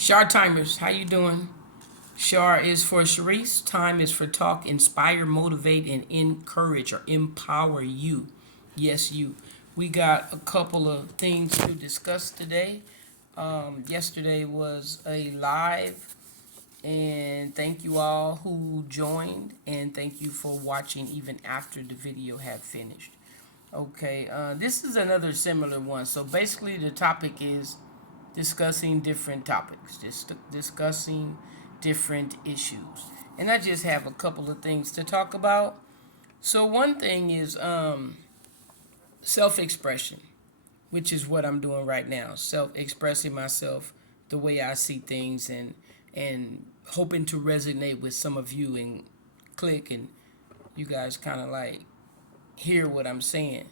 Shar Timers, how you doing? Shar is for Sharice. Time is for talk, inspire, motivate, and encourage or empower you. Yes, you. We got a couple of things to discuss today. Yesterday was a live, and thank you all who joined, and thank you for watching even after the video had finished. Okay, this is another similar one. So basically, the topic is discussing different topics, just discussing different issues. And I just have a couple of things to talk about. So one thing is self-expression, which is what I'm doing right now. Self-expressing myself the way I see things and hoping to resonate with some of you and click and you guys kind of like hear what I'm saying.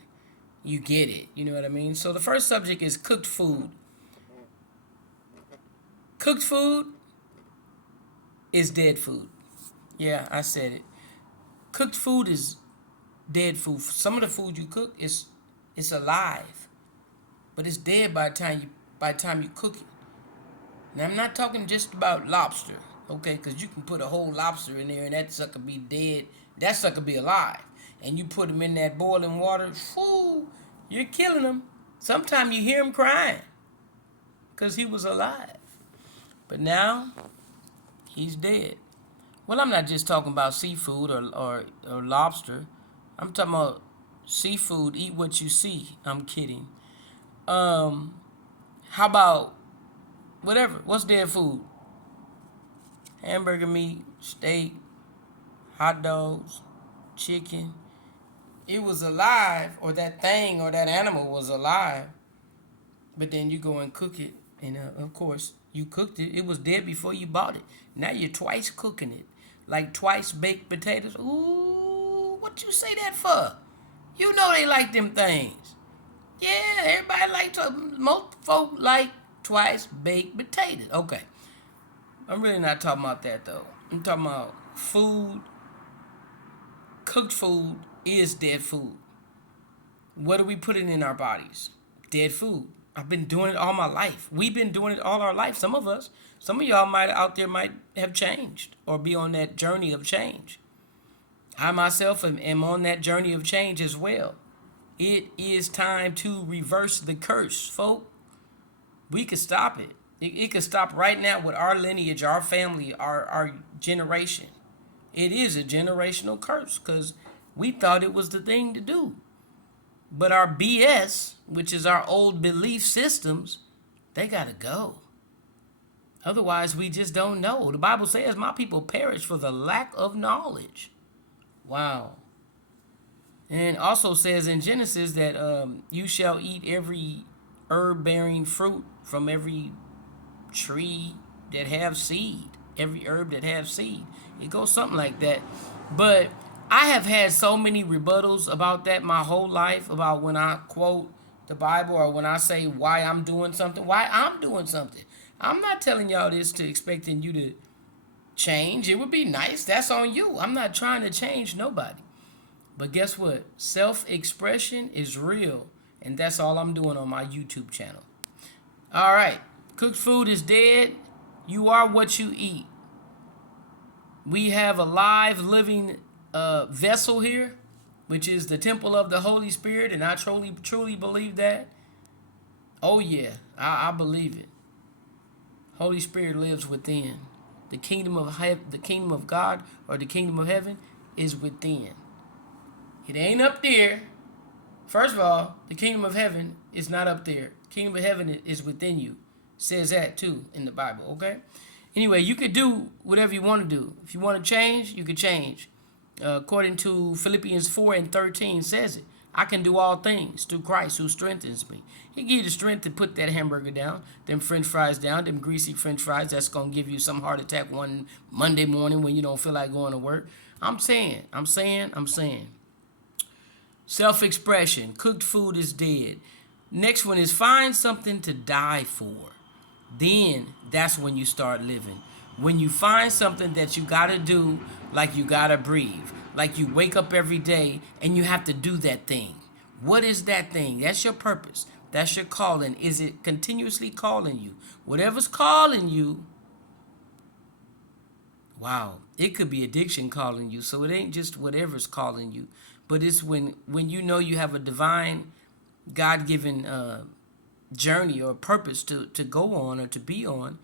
You get it. You know what I mean? So the first subject is cooked food. Cooked food is dead food. Yeah, I said it. Cooked food is dead food. Some of the food you cook is it's alive, but it's dead by the time you cook it. Now I'm not talking just about lobster, okay? Because you can put a whole lobster in there and that sucker be dead. That sucker be alive, and you put him in that boiling water. Whoo, you're killing him. Sometimes you hear him crying because he was alive, but now he's dead. Well, I'm not just talking about seafood or lobster. I'm talking about seafood. Eat what you see. I'm kidding. Um, how about whatever? What's dead food? Hamburger meat, steak, hot dogs, chicken. It was alive, or that thing or that animal was alive, but then you go and cook it, and of course you cooked it. It was dead before you bought it. Now you're twice cooking it, like twice baked potatoes. Ooh, what you say that for? You know they like them things. Yeah, everybody like to. Most folk like twice baked potatoes. Okay, I'm really not talking about that though. I'm talking about food. Cooked food is dead food. What are we putting in our bodies? Dead food. I've been doing it all my life. We've been doing it all our life. Some of us, some of y'all might out there might have changed or be on that journey of change. I myself am on that journey of change as well. It is time to reverse the curse, folk. We could stop it. It could stop right now with our lineage, our family, our generation. It is a generational curse because we thought it was the thing to do. But our BS, which is our old belief systems, they got to go. Otherwise, we just don't know. The Bible says, my people perish for the lack of knowledge. Wow. And it also says in Genesis that you shall eat every herb-bearing fruit from every tree that have seed. Every herb that have seed. It goes something like that. But I have had so many rebuttals about that my whole life, about when I quote the Bible or when I say why I'm doing something, why I'm doing something. I'm not telling y'all this to expecting you to change. It would be nice. That's on you. I'm not trying to change nobody. But guess what? Self-expression is real. And that's all I'm doing on my YouTube channel. All right. Cooked food is dead. You are what you eat. We have a live, living vessel here, which is the temple of the Holy Spirit, and I truly believe that. Oh yeah, I believe it. Holy Spirit lives within. The kingdom of God, or the kingdom of heaven, is within. It ain't up there. First of all, the kingdom of heaven is not up there. Kingdom of heaven is within you. Says that too in the Bible, okay? Anyway, you could do whatever you want to do. If you want to change, you could change. According to Philippians 4:13 says it. I can do all things through Christ who strengthens me. He give you the strength to put that hamburger down, them french fries down, them greasy french fries that's going to give you some heart attack one Monday morning when you don't feel like going to work. I'm saying. Self-expression. Cooked food is dead. Next one is find something to die for. Then that's when you start living. When you find something that you got to do, like you got to breathe, like you wake up every day and you have to do that thing. What is that thing? That's your purpose. That's your calling. Is it continuously calling you? Whatever's calling you, wow, it could be addiction calling you. So it ain't just whatever's calling you, but it's when you know you have a divine, God-given journey or purpose to go on or to be on.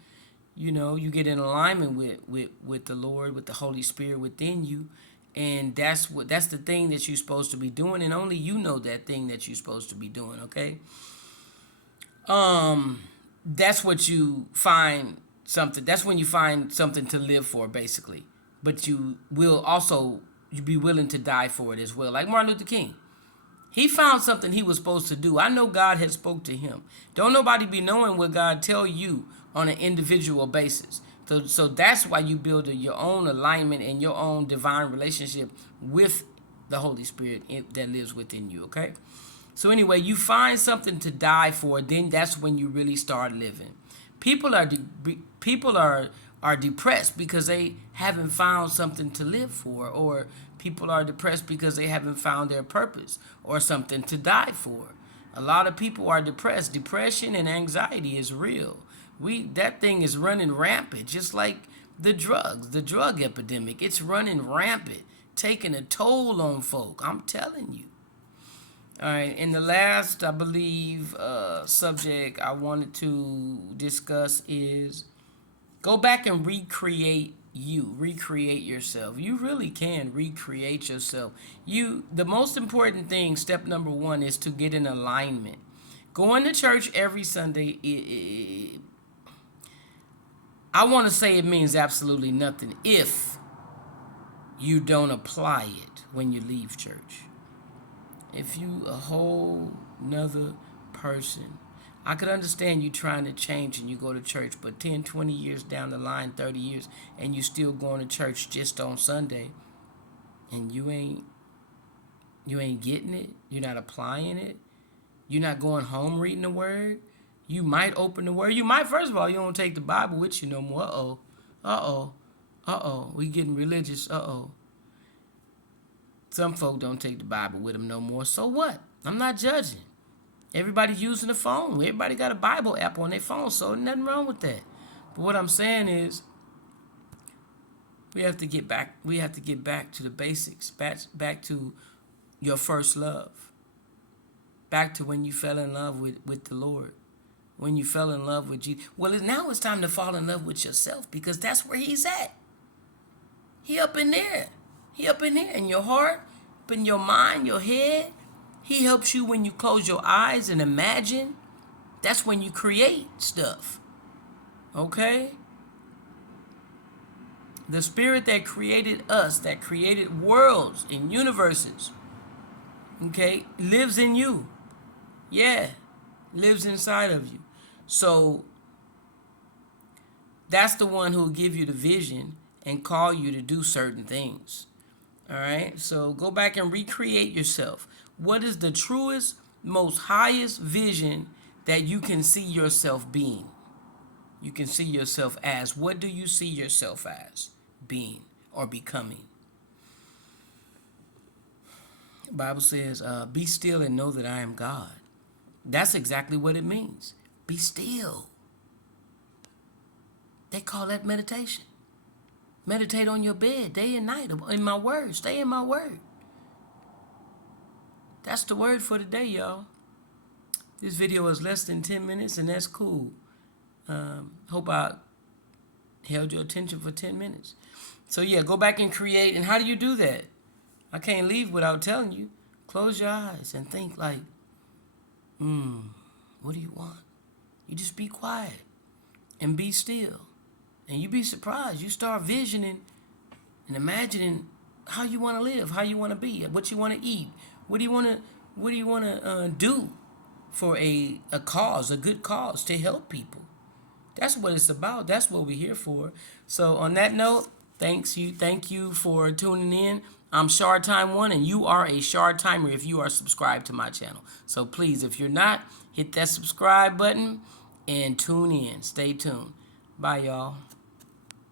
You know, you get in alignment with the Lord, with the Holy Spirit within you, and that's the thing that you're supposed to be doing, and only you know that thing that you're supposed to be doing. Okay. That's what you find something. That's when you find something to live for, basically. But you be willing to die for it as well. Like Martin Luther King, he found something he was supposed to do. I know God had spoke to him. Don't nobody be knowing what God tell you on an individual basis. So that's why you build your own alignment and your own divine relationship with the Holy Spirit that lives within you. Okay. So anyway, you find something to die for, then that's when you really start living. People are depressed because they haven't found something to live for, or people are depressed because they haven't found their purpose or something to die for. A lot of people are depressed. Depression and anxiety is real. That thing is running rampant, just like the drug epidemic. It's running rampant, taking a toll on folk. I'm telling you. All right, and the last, I believe, subject I wanted to discuss is go back and recreate yourself. You really can recreate yourself. The most important thing, step number one, is to get in alignment. Going to church every Sunday, I want to say it means absolutely nothing if you don't apply it when you leave church. If you a whole nother person, I could understand you trying to change and you go to church, but 10, 20 years down the line, 30 years, and you still going to church just on Sunday, and you ain't getting it, you're not applying it, you're not going home reading the word. You might open the word. You might, first of all, you don't take the Bible with you no more. We getting religious. Some folk don't take the Bible with them no more. So what? I'm not judging. Everybody's using the phone. Everybody got a Bible app on their phone, so nothing wrong with that. But what I'm saying is, we have to get back. We have to get back to the basics. Back to your first love. Back to when you fell in love with the Lord. When you fell in love with Jesus. Well, now it's time to fall in love with yourself, because that's where he's at. He up in there. He up in there in your heart, up in your mind, your head. He helps you when you close your eyes and imagine. That's when you create stuff. Okay? The spirit that created us, that created worlds and universes, okay, lives in you. Yeah, lives inside of you. So that's the one who will give you the vision and call you to do certain things. All right, so go back and recreate yourself. What is the truest, most highest vision that you can see yourself being? You can see yourself as. What do you see yourself as being or becoming? The Bible says, be still and know that I am God. That's exactly what it means. Be still. They call that meditation. Meditate on your bed day and night in my word. Stay in my word. That's the word for today, y'all. This video is less than 10 minutes, and that's cool. Hope I held your attention for 10 minutes. So yeah, go back and create. And how do you do that? I can't leave without telling you. Close your eyes and think like, what do you want? You just be quiet and be still. And you be surprised. You start visioning and imagining how you want to live, how you want to be, what you want to eat. What do you want to do for a cause, a good cause, to help people? That's what it's about. That's what we're here for. So on that note, thank you for tuning in. I'm Shard Time One, and you are a Shard Timer if you are subscribed to my channel. So please, if you're not, hit that subscribe button and tune in. Stay tuned. Bye, y'all.